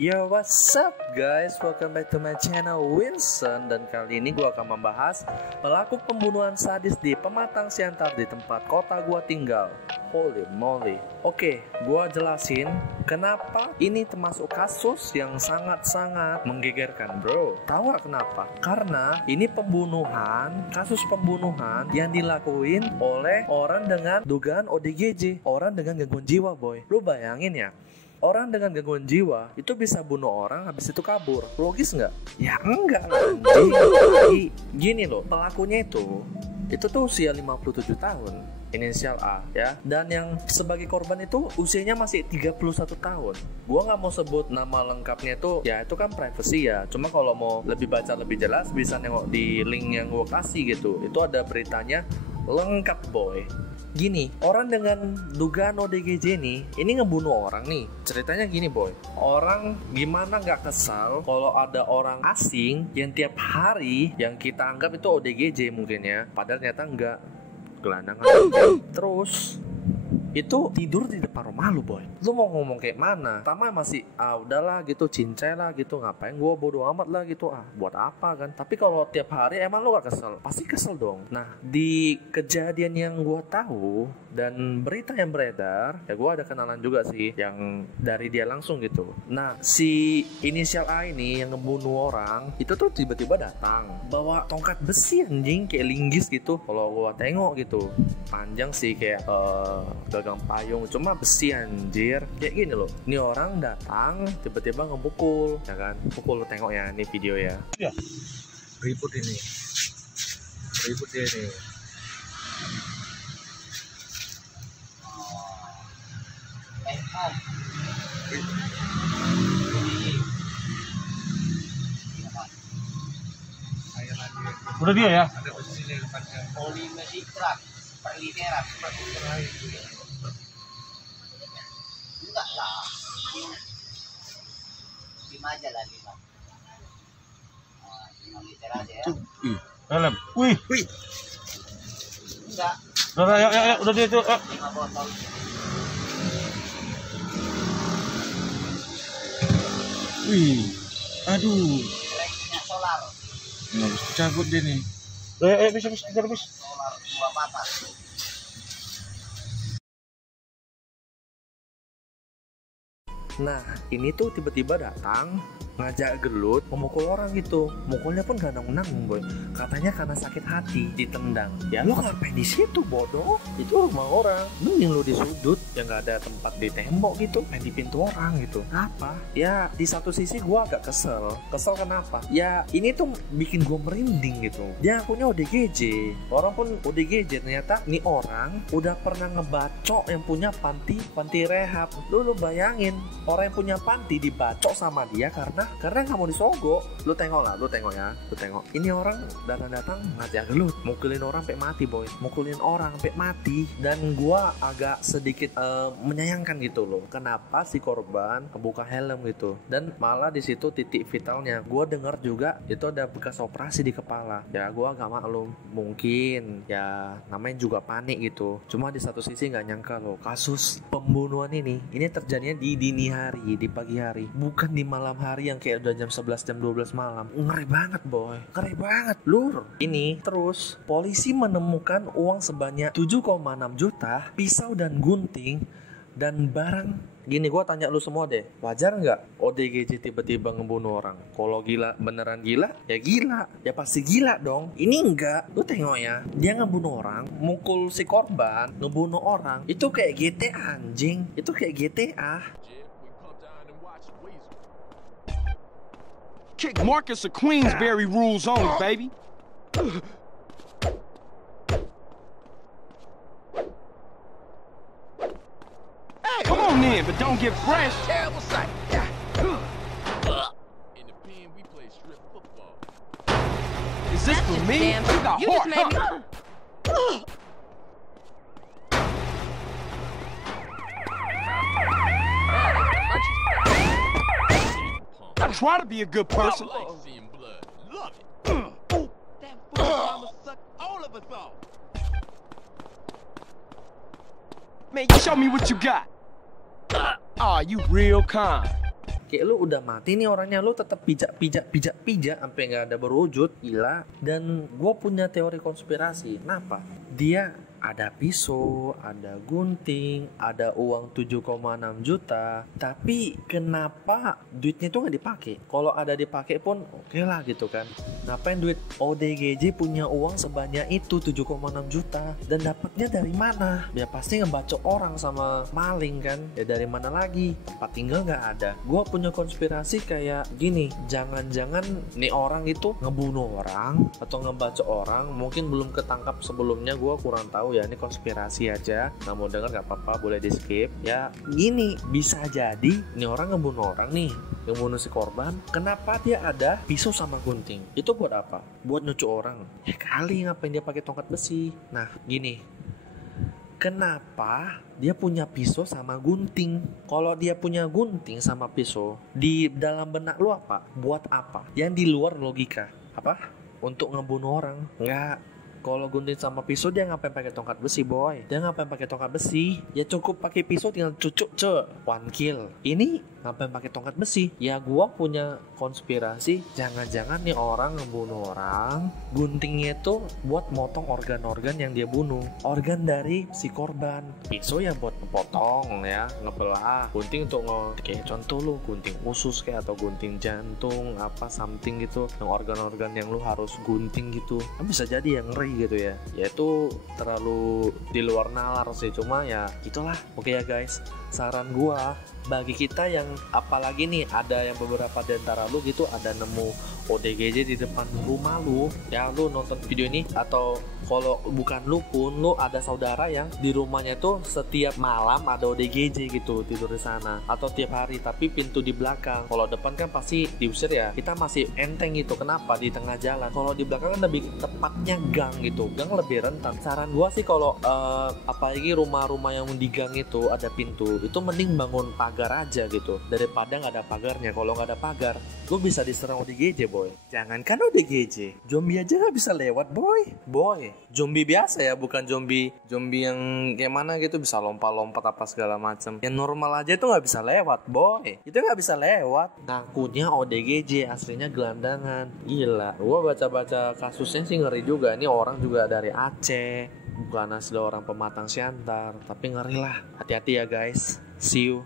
Yo, what's up guys? Welcome back to my channel Wilson. Dan kali ini gue akan membahas pelaku pembunuhan sadis di Pematang Siantar di tempat kota gue tinggal. Holy moly. Oke, gue jelasin kenapa ini termasuk kasus yang sangat-sangat menggegerkan, bro. Tahu gak kenapa? Karena ini kasus pembunuhan yang dilakuin oleh orang dengan dugaan ODGJ, orang dengan gangguan jiwa, boy. Lu bayangin ya, orang dengan gangguan jiwa itu bisa bunuh orang habis itu kabur. Logis nggak? Ya enggak lah. Gini loh, pelakunya itu tuh usia 57 tahun, inisial A ya. Dan yang sebagai korban itu usianya masih 31 tahun. Gua nggak mau sebut nama lengkapnya itu kan privacy ya. Cuma kalau mau lebih baca lebih jelas bisa nengok di link yang gua kasih gitu. Itu ada beritanya lengkap, boy. Gini, orang dengan dugaan ODGJ ini ngebunuh orang nih. Ceritanya gini, boy. Orang gimana nggak kesal kalau ada orang asing yang tiap hari yang kita anggap itu ODGJ mungkin ya, padahal ternyata enggak, gelandangan. Terus itu tidur di depan rumah lu, boy. Lu mau ngomong kayak mana? Pertama masih udahlah gitu, cincai lah gitu, ngapain gua bodo amat lah gitu, buat apa kan. Tapi kalau tiap hari emang lu gak kesel? Pasti kesel dong. Nah, di kejadian yang gua tahu dan berita yang beredar ya, gua ada kenalan juga sih yang dari dia langsung gitu. Nah, si inisial A ini yang ngebunuh orang itu tuh tiba-tiba datang bawa tongkat besi, anjing, kayak linggis gitu. Kalau gua tengok gitu panjang sih, kayak gagang payung, cuma besi, anjir. Kayak gini loh, ini orang datang tiba-tiba ngebukul ya kan. Pukul, lu tengok ya, ini video ya. Ribut ini Udah dia ya? Ada posisi di depannya. Polimedikrat, perliteran, enggak lah. 5 aja lah, 5. 5 liter aja ya. Dalam. Wih. Enggak. Udah ya, udah dia itu. 5 botol. Wih. Aduh. Elektriknya solar. Nggak bisa cabut dia nih. Bisa kejar bis. Solar 2 patah. Nah, ini tuh tiba-tiba datang ngajak gelut, memukul orang gitu. Mukulnya pun gak nanggung, boy. Katanya karena sakit hati, ditendang. Ya lu ngapain di situ, bodoh? Itu rumah orang. Mending lu di sudut yang gak ada tempat di tembok gitu, main di pintu orang gitu. Apa? Ya di satu sisi gua agak kesel. Kesel kenapa? Ya ini tuh bikin gua merinding gitu. Dia punya ODGJ. Orang pun ODGJ, ternyata nih orang udah pernah ngebacok yang punya panti rehab. Lu bayangin, orang yang punya panti dibacok sama dia karena nggak mau disogok. Lu tengok ya. Ini orang datang ngajak gelut, mukulin orang sampai mati, boy. Mukulin orang sampai mati. Dan gua agak sedikit menyayangkan gitu loh. Kenapa si korban kebuka helm gitu? Dan malah di situ titik vitalnya. Gua dengar juga itu ada bekas operasi di kepala. Ya gua agak maklum. Mungkin ya namanya juga panik gitu. Cuma di satu sisi nggak nyangka loh, kasus pembunuhan ini terjadinya di dini hari, di pagi hari, bukan di malam hari yang kayak udah jam 11, jam 12 malam. Ngeri banget, boy. Ngeri banget, lur. Ini terus polisi menemukan uang sebanyak 7,6 juta, pisau dan gunting, dan barang. Gini, gua tanya lu semua deh, wajar nggak ODGJ tiba-tiba ngebunuh orang? Kalau beneran gila, ya gila. Ya pasti gila dong. Ini enggak. Lu tengok ya, dia ngebunuh orang, mukul si korban, ngebunuh orang. Itu kayak GTA, anjing. Itu kayak GTA. Kick Marcus of Queensberry rules only, baby. Come on in, but don't get fresh. Terrible sight. In the pen, we play strip football. Is this for me? You got heart, huh? I try to be a good person. I like seeing blood. Love it. That fool suck all of us off. Man, show me what you got. Aw, you real kind. Kayak lu udah mati nih orangnya, lu tetap pijak sampai nggak ada berwujud. Gila. Dan gue punya teori konspirasi. Kenapa? Dia ada pisau, ada gunting, ada uang 7,6 juta. Tapi kenapa duitnya itu nggak dipakai? Kalau ada dipakai pun oke lah gitu kan. Ngapain duit ODGJ punya uang sebanyak itu 7,6 juta? Dan dapatnya dari mana? Ya pasti ngebacok orang sama maling kan. Ya dari mana lagi? Tempat tinggal nggak ada. Gue punya konspirasi kayak gini. Jangan-jangan nih orang itu ngebunuh orang atau ngebacok orang. Mungkin belum ketangkap sebelumnya, gue kurang tahu ya, ini konspirasi aja. Nggak mau denger nggak apa-apa, boleh di skip ya. Gini, bisa jadi nih orang ngebunuh orang nih, ngebunuh si korban. Kenapa dia ada pisau sama gunting? Itu buat apa? Buat nyucuk orang. Ya kali ngapain dia pakai tongkat besi? Nah gini, kenapa dia punya pisau sama gunting? Kalau dia punya gunting sama pisau, di dalam benak lu apa? Buat apa? Yang di luar logika apa? Untuk ngebunuh orang? Nggak. Kalau gunting sama pisau dia ngapain pakai tongkat besi, boy? Dia ngapain pakai tongkat besi? Ya cukup pakai pisau tinggal cucuk one kill. Ini ngapain pakai tongkat besi? Ya gua punya konspirasi, jangan-jangan nih orang ngebunuh orang, guntingnya itu buat motong organ-organ yang dia bunuh, organ dari si korban. Pisau ya buat potong ya, ngebelah. Gunting untuk kayak contoh lu gunting usus kayak atau gunting jantung apa something gitu, yang organ-organ yang lu harus gunting gitu. Kan bisa jadi yang ngeri gitu ya. Ya itu terlalu di luar nalar sih, cuma ya itulah. Oke ya guys, saran gua bagi kita yang apalagi nih ada yang beberapa di antara lu gitu ada nemu ODGJ di depan rumah lu, ya lu nonton video ini, atau kalau bukan lu pun lu ada saudara yang di rumahnya tuh setiap malam ada ODGJ gitu tidur di sana, atau tiap hari tapi pintu di belakang. Kalau depan kan pasti diusir ya, kita masih enteng gitu. Kenapa di tengah jalan? Kalau di belakang kan lebih tepatnya gang gitu, gang lebih rentan. Saran gua sih kalau apalagi rumah-rumah yang di gang itu ada pintu, itu mending bangun pagar aja gitu daripada nggak ada pagarnya. Kalau nggak ada pagar, lu bisa diserang ODGJ boy. Jangankan ODGJ, zombie aja nggak bisa lewat boy. Zombie biasa ya, bukan zombie yang kayak mana gitu bisa lompat-lompat apa segala macam. Yang normal aja itu nggak bisa lewat boy. Itu nggak bisa lewat. Takutnya ODGJ, aslinya gelandangan. Gila, gua baca-baca kasusnya sih ngeri juga. Ini orang juga dari Aceh, bukan asli orang Pematang Siantar, tapi ngeri lah. Hati-hati ya guys. See you.